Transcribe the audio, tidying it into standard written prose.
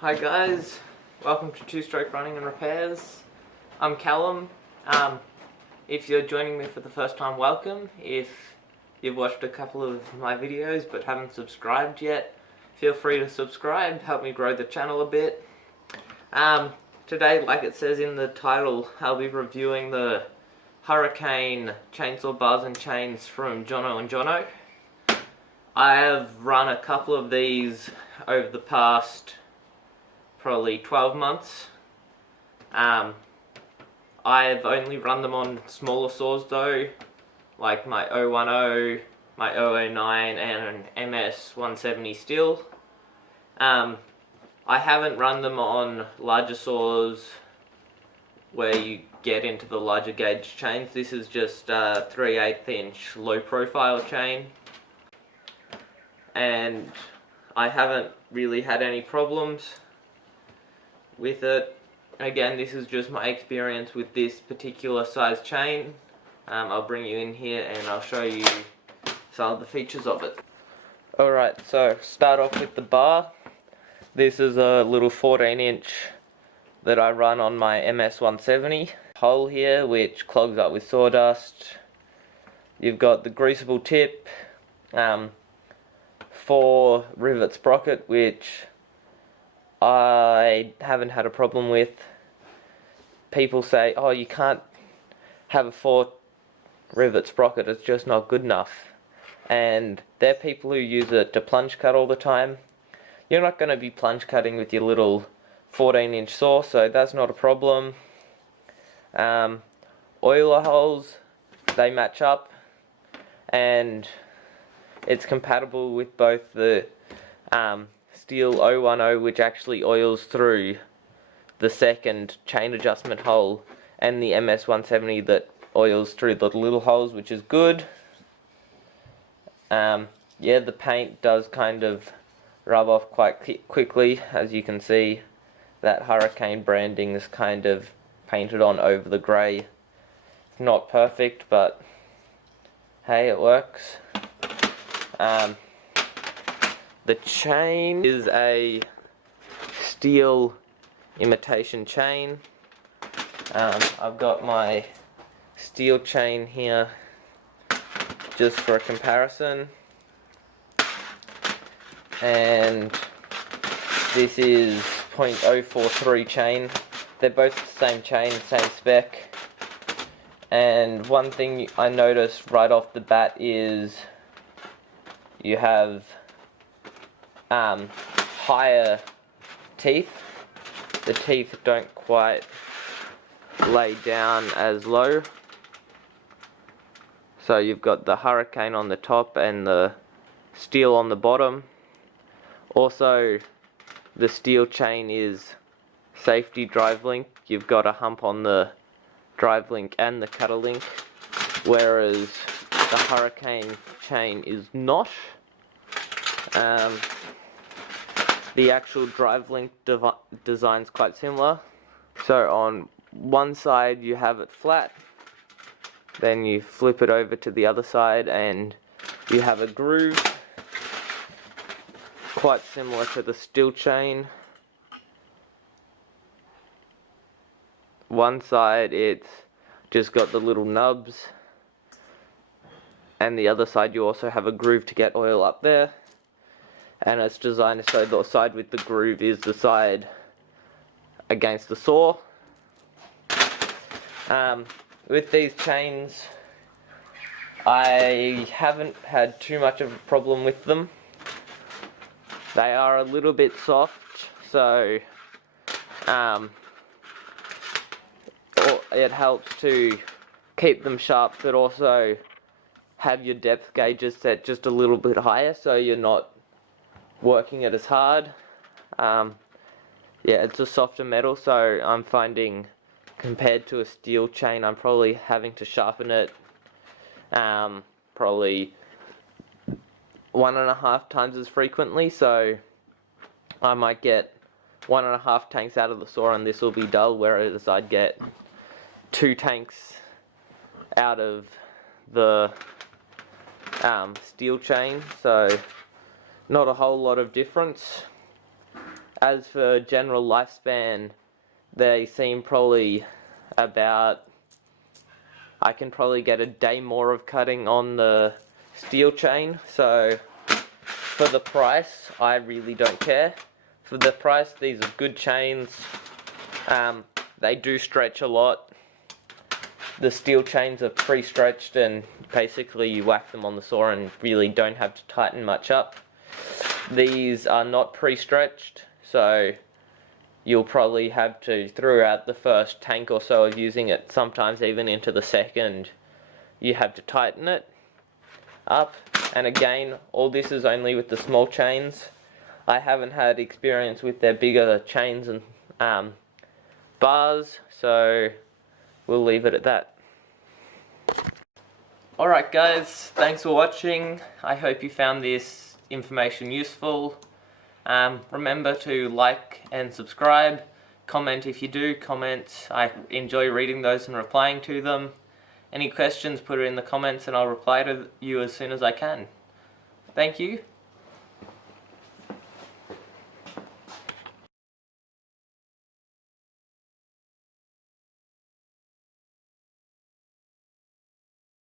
Hi guys, welcome to Two Stroke Running and Repairs. I'm Callum. If you're joining me for the first time, welcome. If you've watched a couple of my videos but haven't subscribed yet, feel free to subscribe, help me grow the channel a bit. Today, like it says in the title, I'll be reviewing the Hurricane chainsaw bars and chains from Johno and Jono. I have run a couple of these over the past probably 12 months. I've only run them on smaller saws though, like my 010, my 009 and an MS 170 steel. I haven't run them on larger saws where you get into the larger gauge chains. This is just a 3/8 inch low profile chain, and I haven't really had any problems with it. Again, this is just my experience with this particular size chain. I'll bring you in here and I'll show you some of the features of it. Alright, so start off with the bar. This is a little 14 inch that I run on my MS 170 hole here, which clogs up with sawdust. You've got the greasable tip, 4 rivet sprocket, which I haven't had a problem with. People say, oh, you can't have a 4 rivet sprocket, it's just not good enough. And there are people who use it to plunge cut all the time. You're not going to be plunge cutting with your little 14 inch saw, so that's not a problem. Oiler holes, they match up, and it's compatible with both the steel 010, which actually oils through the second chain adjustment hole, and the MS 170 that oils through the little holes, which is good. Yeah, the paint does kind of rub off quite quickly. As you can see, that Hurricane branding is kind of painted on over the grey. It's not perfect, but hey, it works. The chain is a steel imitation chain. I've got my steel chain here just for a comparison, and this is .043 chain. They're both the same chain, same spec. And one thing I noticed right off the bat is you have higher teeth. The teeth don't quite lay down as low. So you've got the Hurricane on the top and the steel on the bottom. Also, the steel chain is safety drive link. You've got a hump on the drive link and the cutter link, whereas the Hurricane chain is not. The actual drive link design is quite similar. So on one side you have it flat, then you flip it over to the other side and you have a groove, quite similar to the steel chain. One side it's just got the little nubs, and the other side you also have a groove to get oil up there. And it's designed so the side with the groove is the side against the saw. With these chains, I haven't had too much of a problem with them. They are a little bit soft, so it helps to keep them sharp, but also have your depth gauges set just a little bit higher so you're not working it as hard. Yeah, it's a softer metal, so I'm finding compared to a steel chain I'm probably having to sharpen it probably 1.5 times as frequently, so I might get 1.5 tanks out of the saw and this will be dull, whereas I'd get 2 tanks out of the steel chain, so not a whole lot of difference. as for general lifespan, they seem probably about, I can probably get a day more of cutting on the steel chain, so for the price, I really don't care. For the price, these are good chains. They do stretch a lot. The steel chains are pre-stretched, and basically you whack them on the saw and really don't have to tighten much up. These are not pre-stretched, so you'll probably have to, throughout the first tank or so of using it, sometimes even into the second, you have to tighten it up. And again, all this is only with the small chains. I haven't had experience with their bigger chains and bars, so we'll leave it at that. Alright guys, thanks for watching. I hope you found this information useful. Remember to like and subscribe. Comment if you do. Comment. I enjoy reading those and replying to them. Any questions, put it in the comments and I'll reply to you as soon as I can. Thank you.